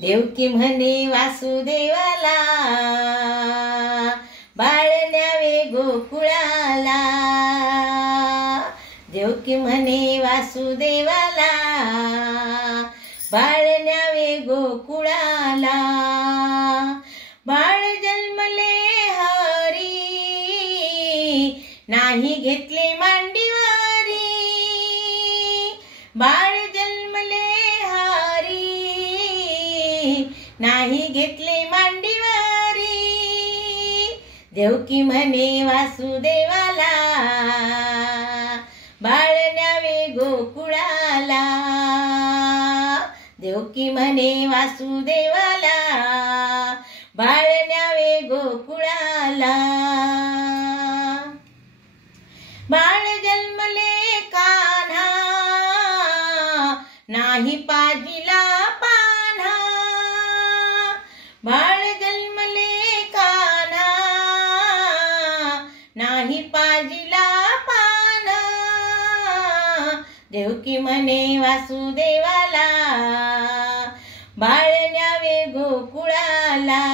देवकी म्हणे वासुदेवाला, बाळ न्यावे गोकुळाला. देवकी म्हणे वासुदेवाला, बाळ न्यावे गोकुळाला. बाळ जन्मले हरी, नाही घेतले मांडीवारी. बाळ जन्मले हरी, नाही घेतले मांडीवारी. देवकी म्हणे वासुदेवाला, बाळ न्यावे गोकुळाला. देवकी म्हणे वासुदेवाला, बाळ न्यावे गोकुळाला. बाळ जन्मले कान्हा, नाही पाजिला पान्हा. बाळ जन्मले कान्हा, नाही पाजिला पान्हा. देवकी म्हणे वासुदेवाला, बाळ न्यावे गोकुळाला.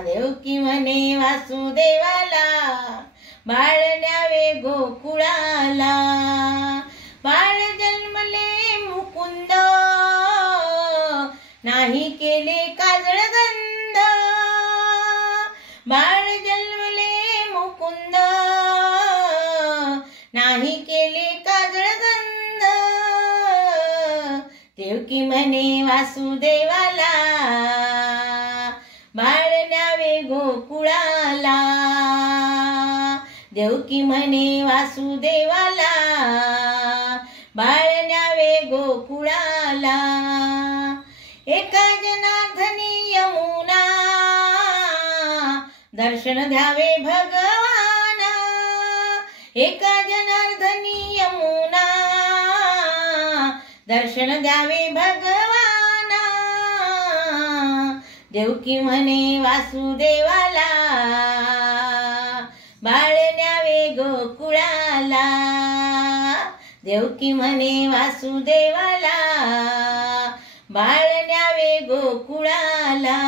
देवकी म्हणे वासुदेवाला, बाळ न्यावे गोकुळाला. बाळ जन्मले मुकुंद, नाही केले काजळगंध. बाळ जन्मले मुकुंद, नाही केले काजळगंध. देवकी म्हणे वासुदेवाला, बाळ न्यावे गोकुळाला. देवकी म्हणे वासुदेवाला, बाळ न्यावे गोकुळाला. एका जनार्दनी यमुना, दर्शन द्यावे भगवाना. एका जनार्दनी यमुना, दर्शन द्यावे भगवाना. देवकी म्हणे वासुदेवाला, बाळ न्यावे गोकुळाला. देवकी म्हणे वासुदेवाला, बाळ न्यावे गोकुळाला.